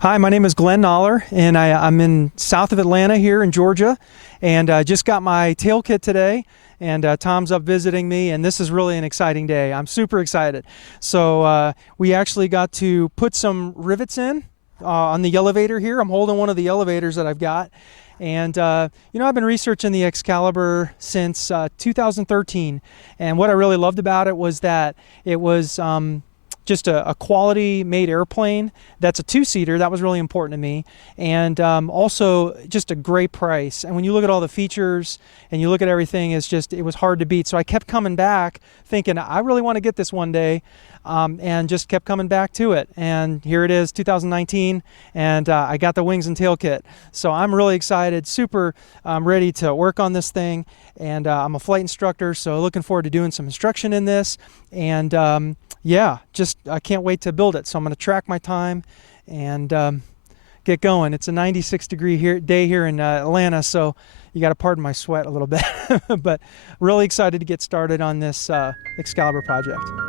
Hi, my name is Glenn Noller, and I'm in south of Atlanta here in Georgia, and just got my tail kit today, and Tom's up visiting me, and this is really an exciting day. I'm super excited. So we actually got to put some rivets in on the elevator here. I'm holding one of the elevators that I've got, and I've been researching the Excalibur since 2013, and what I really loved about it was that it was just a quality made airplane that's a two-seater. That was really important to me, and also just a great price. And when you look at all the features and you look at everything, it was hard to beat. So I kept coming back thinking I really want to get this one day, and just kept coming back to it. And here it is, 2019, and I got the wings and tail kit. So I'm really excited, super ready to work on this thing. And I'm a flight instructor, so looking forward to doing some instruction in this. And I can't wait to build it. So I'm going to track my time and get going. It's a 96-degree day here in Atlanta, so you got to pardon my sweat a little bit. But really excited to get started on this Excalibur project.